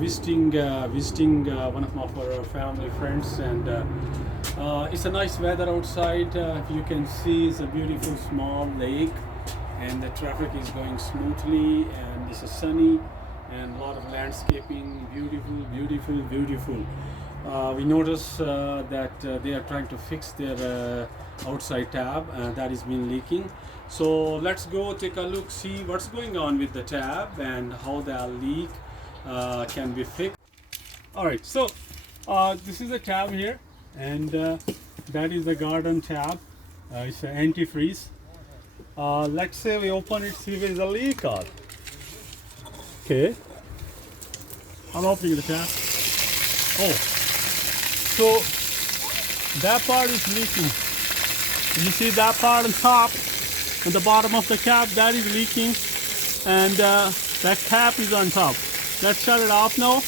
just visiting one of our family friends, and it's a nice weather outside. You can see it's a beautiful small lake, and the traffic is going smoothly, and it's a sunny and a lot of landscaping. Beautiful. We notice that they are trying to fix their outside tab that is been leaking. So let's go take a look, see what's going on with the tab and how the leak can be fixed. Alright, so this is a tab here, and that is the garden tab. It's an antifreeze. Let's say we open it, see if there's a leak on. Okay, I'm opening the tab. Oh, so that part is leaking. You see that part on top, on the bottom of the cap, that is leaking, and that cap is on top. Let's shut it off now.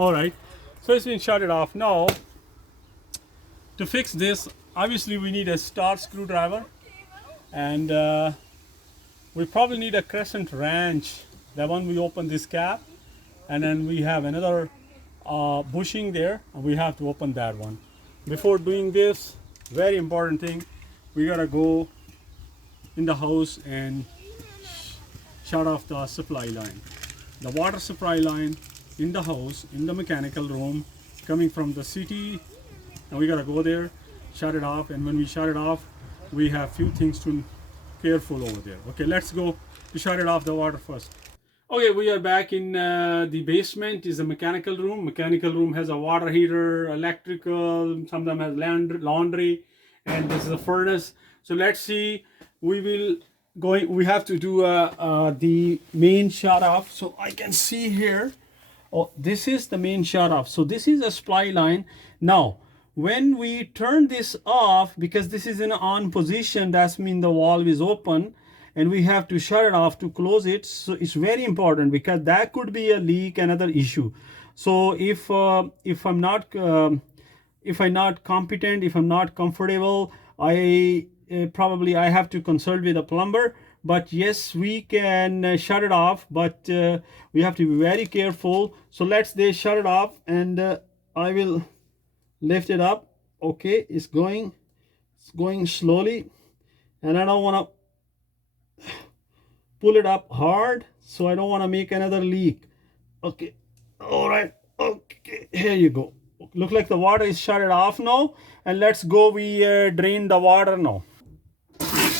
Alright, so it's been shut it off now. To fix this, obviously we need a star screwdriver, and we probably need a crescent wrench. The one we open this cap, and then we have another bushing there, and we have to open that one. Before doing this, very important thing, we gotta go in the house and shut off the supply line, the water supply line in the house, in the mechanical room, coming from the city, and we gotta go there, shut it off. And when we shut it off, we have few things to careful over there. Okay, let's go to shut it off the water first. Okay, we are back in the basement. Is a mechanical room. Mechanical room has a water heater, electrical, some of them has laundry, and this is a furnace. So let's see, we have to do the main shut off. So I can see here, oh, this is the main shut off. So this is a supply line. Now when we turn this off, because this is in on position, that's mean the valve is open, and we have to shut it off to close it. So it's very important, because that could be a leak, another issue. So if I'm not competent, if I'm not comfortable, I have to consult with a plumber. But yes, we can shut it off, but we have to be very careful. So let's shut it off, and I will lift it up. Okay, it's going slowly, and I don't want to pull it up hard, so I don't want to make another leak. Okay, all right, okay, here you go. Look like the water is shut it off now, and let's go, we drain the water now.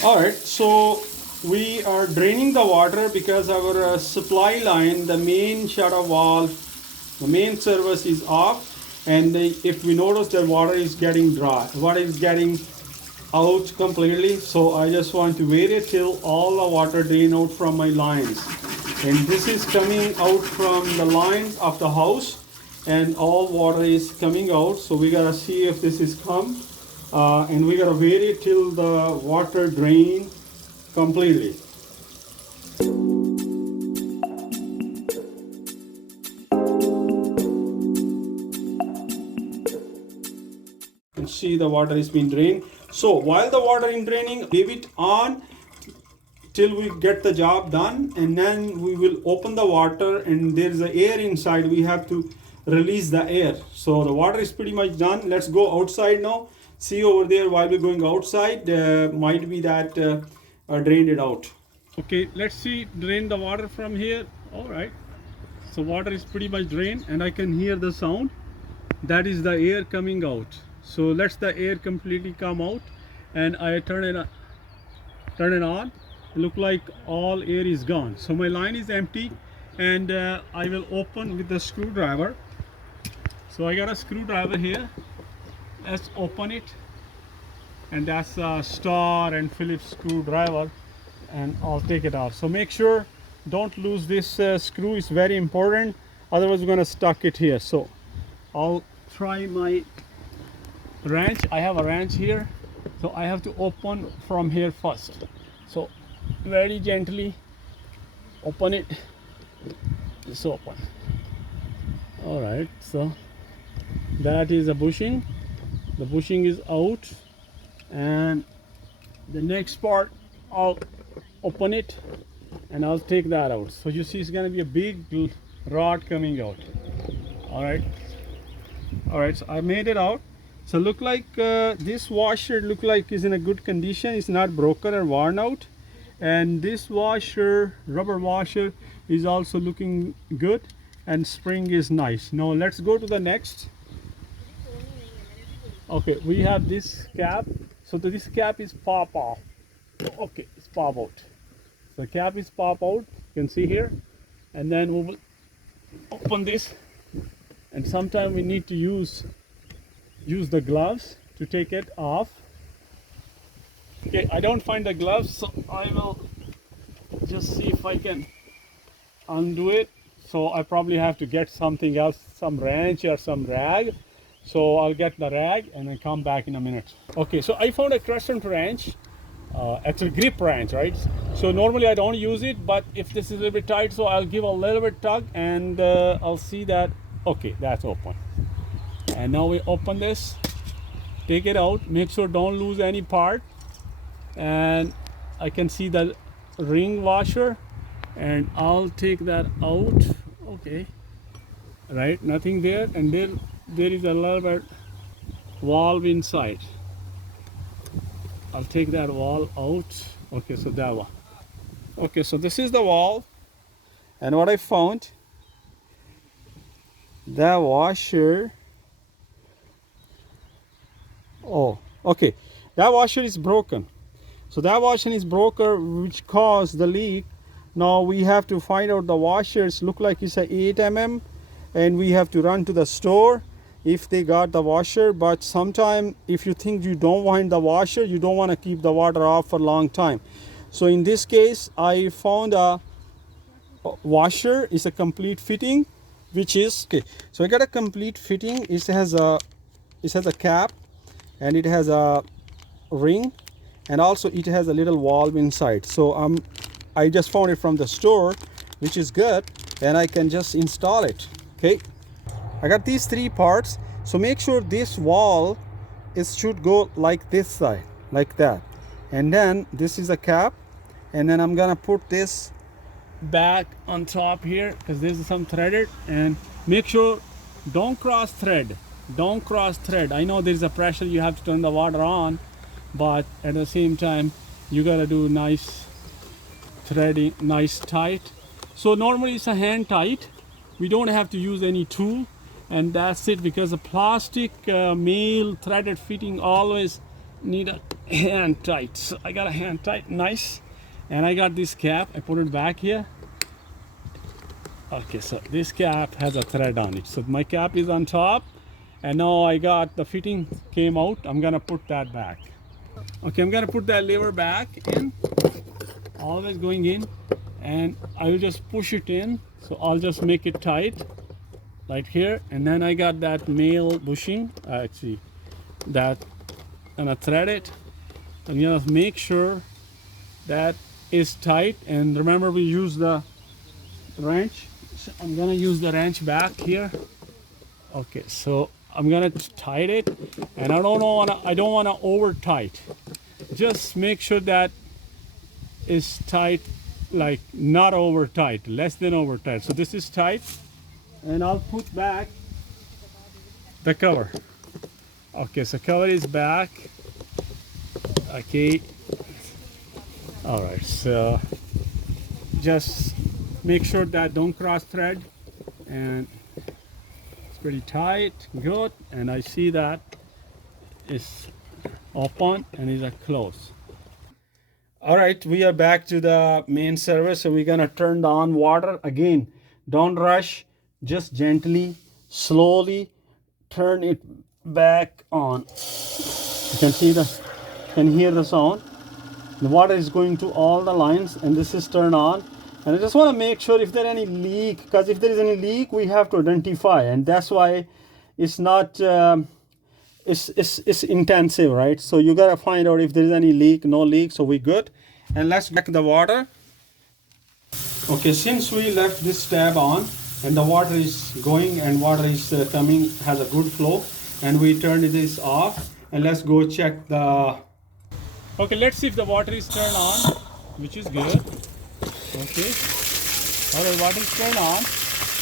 All right, so we are draining the water because our supply line, the main shut-off valve, the main service is off, and if we notice that water is getting dry, water is getting out completely. So I just want to wait till all the water drain out from my lines, and this is coming out from the lines of the house, and all water is coming out. So we gotta see if this is come, and we gotta wait till the water drain completely. You can see the water is being drained. So while the water is draining, leave it on till we get the job done, and then we will open the water, and there is the air inside. We have to release the air. So the water is pretty much done. Let's go outside now. See over there, while we're going outside, might be that drained it out. Okay, let's see, drain the water from here. All right, so water is pretty much drained, and I can hear the sound. That is the air coming out. So let's the air completely come out, and I turn it on. It look like all air is gone. So my line is empty, and I will open with the screwdriver. So I got a screwdriver here. Let's open it, and that's a Star and Phillips screwdriver, and I'll take it out. So make sure don't lose this screw, is very important, otherwise we're gonna stuck it here. So I'll try my wrench. I have a wrench here, so I have to open from here first. So very gently open it. It's open. All right, so that is a bushing. The bushing is out, and the next part I'll open it. and I'll take that out. So you see it's gonna be a big rod coming out. All right, so I made it out. So look like this washer look like is in a good condition. It's not broken or worn out. And this washer, rubber washer, is also looking good, and spring is nice. Now let's go to the next. Okay, we have this cap. So this cap is pop off. Okay, it's pop out. So the cap is pop out. You can see here, and then we will open this. And sometimes we need to use the gloves to take it off. Okay, I don't find the gloves, so I will just see if I can undo it. So I probably have to get something else, some wrench or some rag. So I'll get the rag and then come back in a minute. Okay, so I found a crescent wrench, actually grip wrench, right? So normally I don't use it, but if this is a little bit tight, so I'll give a little bit tug, and I'll see that, okay, that's open. And now we open this, take it out, make sure don't lose any part. And I can see the ring washer, and I'll take that out. Okay, right, nothing there, and there is a little bit valve inside. I'll take that valve out. Okay, so that one. Okay, so this is the valve, and what I found, the washer, oh okay, that washer is broken. So that washer is broken, which caused the leak. Now we have to find out the washers. Look like it's a 8 mm, and we have to run to the store if they got the washer. But sometime if you think you don't want the washer, you don't want to keep the water off for a long time. So in this case, I found a washer. It's a complete fitting, which is okay. So I got a complete fitting. It has a cap, and it has a ring, and also it has a little valve inside. So I just found it from the store, which is good, and I can just install it. Okay, I got these 3 parts. So make sure this valve should go like this side, like that, and then this is a cap, and then I'm gonna put this back on top here because there's some threaded, and make sure don't cross thread. I know there's a pressure, you have to turn the water on, but at the same time you gotta do nice threading, nice tight. So normally it's a hand tight, we don't have to use any tool, and that's it, because the plastic male threaded fitting always need a hand tight. So I got a hand tight, nice, and I got this cap, I put it back here. Okay, so this cap has a thread on it, so my cap is on top, and now I got the fitting came out. I'm gonna put that back. Okay, I'm gonna put that lever back in, always going in, and I will just push it in. So I'll just make it tight right here, and then I got that male bushing, actually that, and I thread it. I'm gonna make sure that is tight, and remember we use the wrench. So I'm gonna use the wrench back here. Okay, so I'm gonna tight it, and I don't want to over tight. Just make sure that is tight, like not over tight, less than over tight. So this is tight, and I'll put back the cover. Okay, so cover is back. Okay, all right, so just make sure that don't cross thread, and pretty tight, good, and I see that is open and is closed. All right, we are back to the main service, so we're gonna turn on water again. Don't rush, just gently, slowly turn it back on. You can see can hear the sound. The water is going to all the lines, and this is turned on. And I just want to make sure if there any leak, because if there is any leak, we have to identify, and that's why it's not it's intensive, right? So you gotta find out if there is any leak, no leak, so we good. And let's check the water. Okay, since we left this tab on, and the water is going and water is coming, has a good flow, and we turned this off, and let's go check the. Okay, let's see if the water is turned on, which is good. Okay. All right, water is turned on.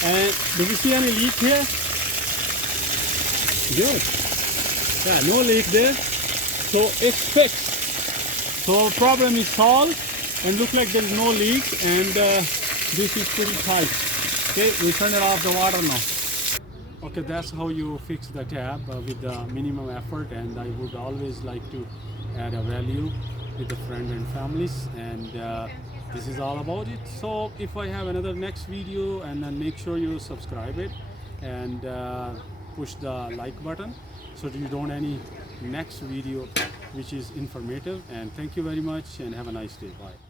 And do we see any leak here? Good. Yeah, no leak there. So it's fixed. So problem is solved and look like there is no leak, and this is pretty tight. Okay, we turn it off the water now. Okay, that's how you fix the tap with the minimum effort, and I would always like to add a value with the friends and families, and this is all about it. So if I have another next video, and then make sure you subscribe it and push the like button so that you don't any next video which is informative. And thank you very much and have a nice day. Bye.